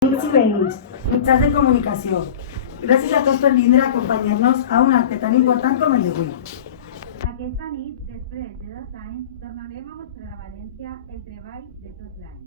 Amics i veïns, mitjans de comunicació, gràcies a tots per vindre a acompanyar-nos a un acte tan important com el d'avui. Aquesta nit, després de 2 anys, tornarem a mostrar a València el treball de tot l'any.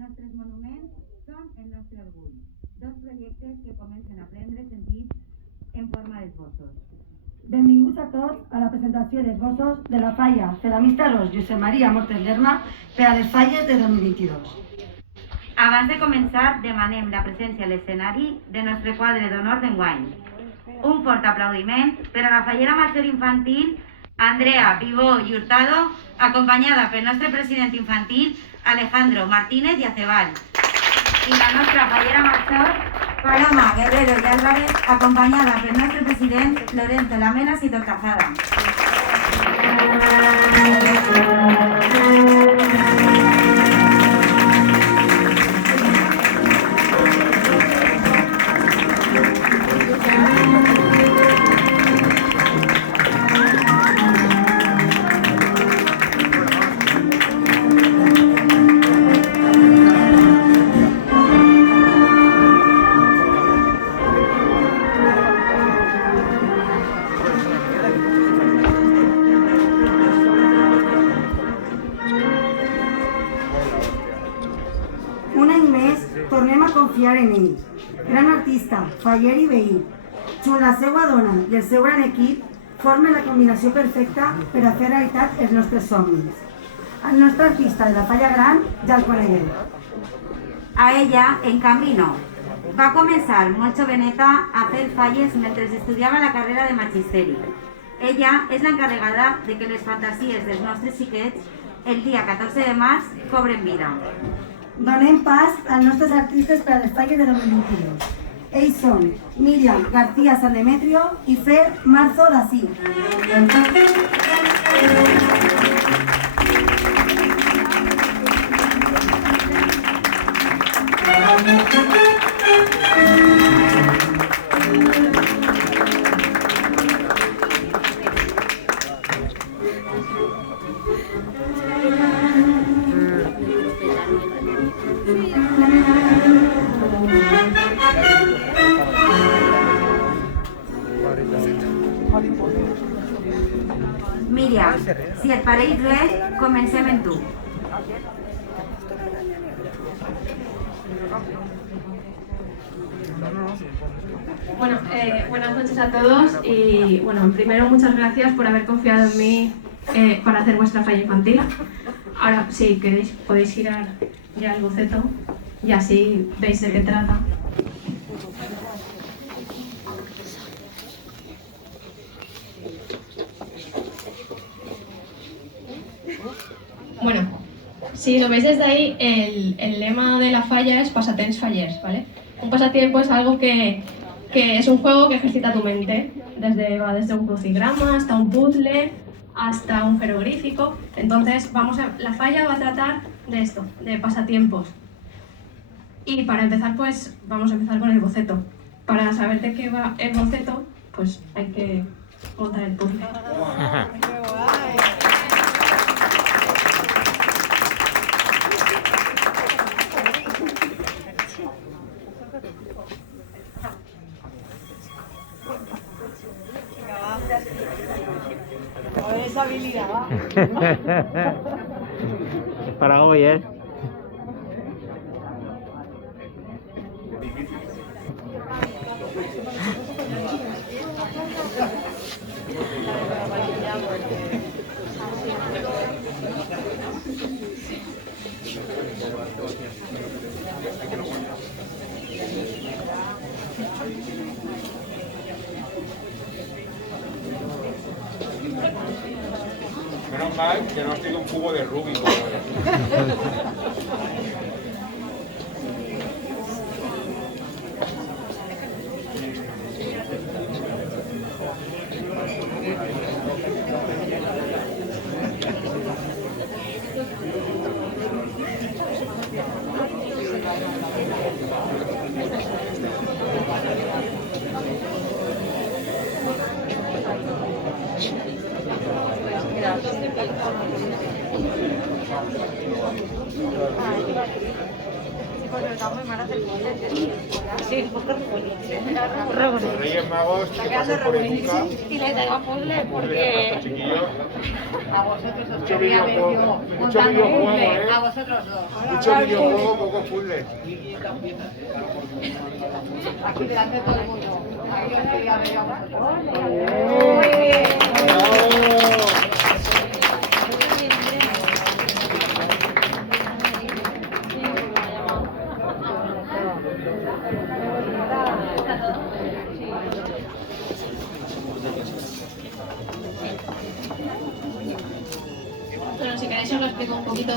Nostres monuments són el nostre orgull, 2 projectes que comencen a prendre sentit en forma d'esbossos. Benvinguts a tots a la presentació d'esbossos de la falla Ceramista Ros Josep Maria Mortes Lerma per a les falles de 2022. Abans de començar, demanem la presència a l'escenari de nostre quadre d'honor d'enguany. Un fort aplaudiment per a la fallera major infantil Andrea Vivó i Hurtado, acompanyada pel nostre president infantil Alejandro Martínez y Acebal. I la nostra fallera major Paloma Guerrero y Álvarez, acompanyada pel nostre president Lorenzo Lamelas y Torcazada. Un any més, tornem a confiar en ell. Gran artista, faller i veí. Junt la seva dona i el seu gran equip, formen la combinació perfecta per a fer realitat els nostres somnis. El nostre artista de la falla gran ja el coneguem. A ella, en canvi, no. Va començar molt joveneta a fer falles mentre estudiava la carrera de magisteri. Ella és l'encarregada de que les fantasies dels nostres xiquets el dia 14 de març cobren vida. Donem pas als nostres artistes per a les falles de 2022. Ells són Míriam García San Demetrio i Fer Marzo Dací. Míriam, si et pareix res, comencem en tu. Bueno, buenas noches a todos y bueno, primero muchas gracias por haber confiado en mí para hacer vuestra falla infantil. Ahora, si queréis, podéis girar ya el boceto y así veis de qué trata. Bueno, si lo veis desde ahí, el lema de la falla es Passatemps Fallers, ¿vale? Un pasatiempo es algo que es un juego que ejercita tu mente, va desde un crucigrama hasta un puzzle, hasta un jeroglífico. Entonces, la falla va a tratar de esto, de pasatiempos. Y para empezar, pues vamos a empezar con el boceto. Para saber de qué va el boceto, pues hay que montar el puzzle. A ver esa habilidad, ¿va? Es para hoy, ¿eh? Menos mal que no ha sido un cubo de Rubik. Los Reyes Magos que pasen por Ibuca. Y les traigo puzzles porque Chiquillos. a vosotros os Mucho quería ver yo videojuego, mucho montando videojuego, puzzles. A vosotros dos. Mucho videojuego, pocos puzzles. Aquí delante de todo el mundo. Ahí os quería ver yo a vosotros. ¡Bravo! Bueno, si queréis os lo explico un poquito.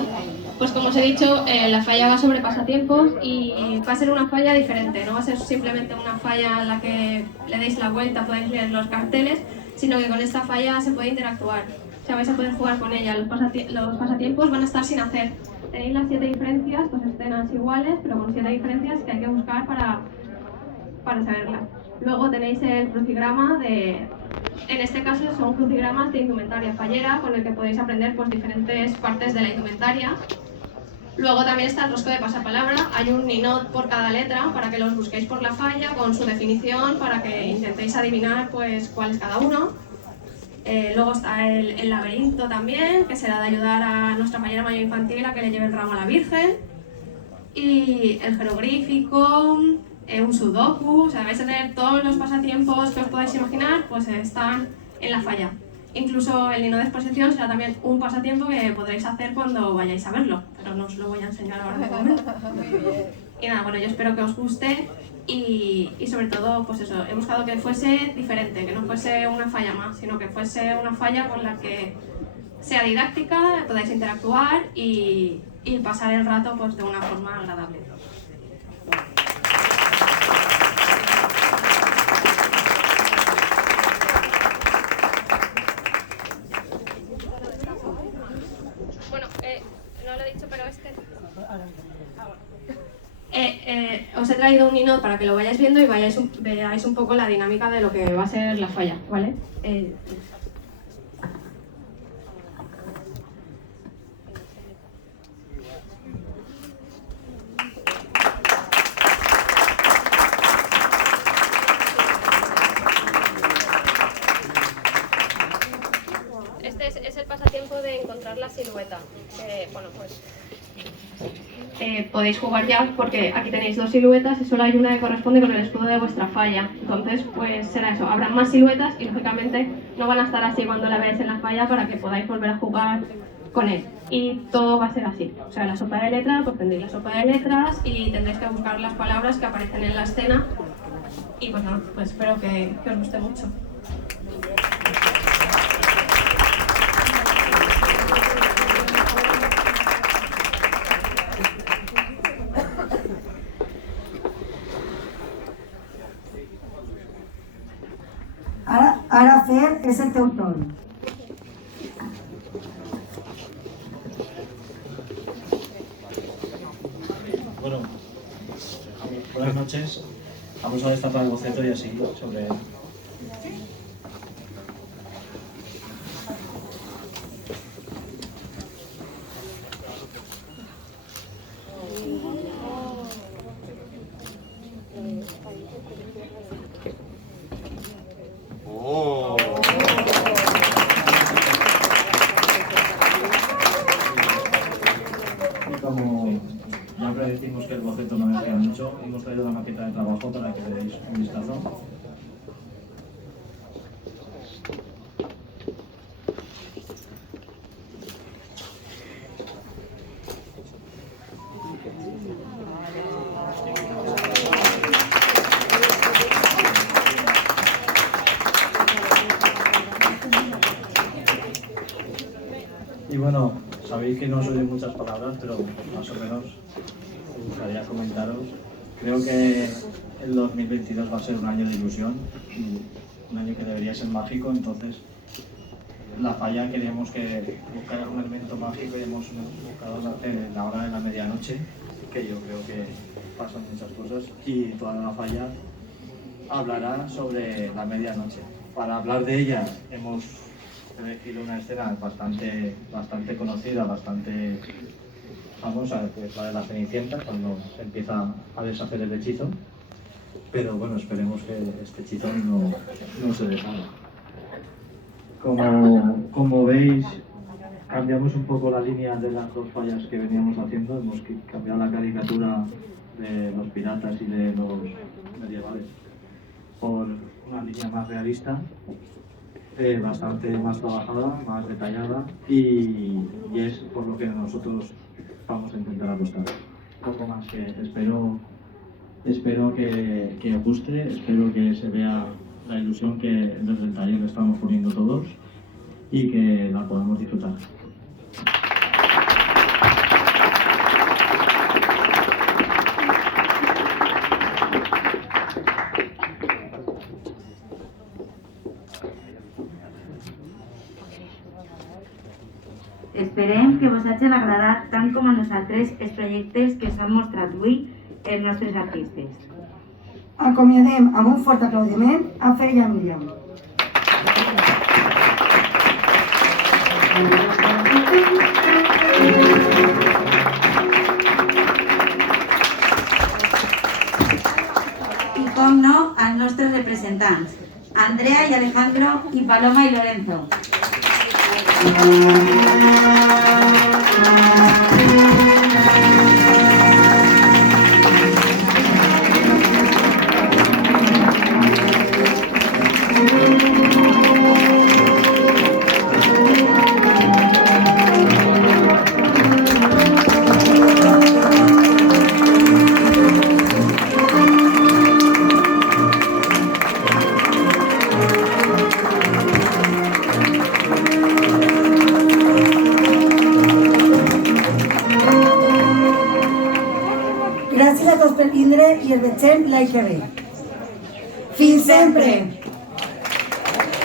Pues como os he dicho, la falla va sobre pasatiempos y va a ser una falla diferente. No va a ser simplemente una falla en la que le deis la vuelta, podéis leer los carteles, sino que con esta falla se puede interactuar. O sea, vais a poder jugar con ella. Los pasatiempos van a estar sin hacer. Tenéis las 7 diferencias, pues escenas iguales, pero con 7 diferencias que hay que buscar para saberlas. Luego tenéis el crucigrama en este caso son crucigramas de indumentaria fallera con el que podéis aprender pues diferentes partes de la indumentaria. Luego también está el rosco de pasapalabra, hay un ninot por cada letra para que los busquéis por la falla con su definición para que intentéis adivinar pues cuál es cada uno. Luego está el laberinto también, que será de ayudar a nuestra fallera mayor infantil a que le lleve el ramo a la Virgen. Y el jeroglífico, un sudoku, o sea, vais a tener todos los pasatiempos que os podáis imaginar, pues están en la falla. Incluso el nino de exposición será también un pasatiempo que podréis hacer cuando vayáis a verlo, pero no os lo voy a enseñar ahora de momento. Y nada, bueno, yo espero que os guste y sobre todo, pues eso, he buscado que fuese diferente, que no fuese una falla más, sino que fuese una falla con la que sea didáctica, podáis interactuar y pasar el rato pues de una forma agradable. Bueno, no lo he dicho, pero os he traído un ninot para que lo vayáis viendo y veáis un poco la dinámica de lo que va a ser la falla, ¿vale? Este es el pasatiempo de encontrar la silueta. Bueno, pues podéis jugar ya porque aquí tenéis 2 siluetas y solo hay una que corresponde con el escudo de vuestra falla. Entonces, pues será eso. Habrá más siluetas y lógicamente no van a estar así cuando la veáis en la falla para que podáis volver a jugar con él. Y todo va a ser así. O sea, la sopa de letras, pues tendréis la sopa de letras y tendréis que buscar las palabras que aparecen en la escena. Y pues nada, pues espero que os guste mucho. Ara Fer és el teu torn. Bueno, buenas noches. Vamos a destapar el boceto y así sobre él. ¡Oh! Y como ya predecimos que el boceto no me queda mucho, hemos traído la maqueta de trabajo para que le deis un vistazo. Y bueno, sabéis que no soy de muchas palabras, pero más o menos me gustaría comentaros. Creo que el 2022 va a ser un año de ilusión, y un año que debería ser mágico, entonces la falla queríamos que buscara un elemento mágico y hemos buscado la hora de la medianoche, que yo creo que pasan muchas cosas, y toda la falla hablará sobre la medianoche. Para hablar de ella hemos elegido una escena bastante conocida, bastante famosa, que es la de la Cenicienta, cuando se empieza a deshacer el hechizo. Pero bueno, esperemos que este hechizo no se deshaga. Como veis, cambiamos un poco la línea de las dos fallas que veníamos haciendo. Hemos cambiado la caricatura de los piratas y de los medievales por una línea más realista, bastante más trabajada, más detallada, y es por lo que nosotros vamos a intentar apostar. Poco más que espero que os guste, espero que se vea la ilusión que desde el taller estamos poniendo todos y que la podamos disfrutar. Esperem que vos hagin agradat tant com a nosaltres els projectes que s'han mostrat avui els nostres artistes. Acomiadem amb un fort aplaudiment a Fer i a Míriam. I com no, als nostres representants, Andrea i Alejandro i Paloma i Lorenzo. Gràcies a tots per vindre i el veiem l'any que ve. Fins sempre!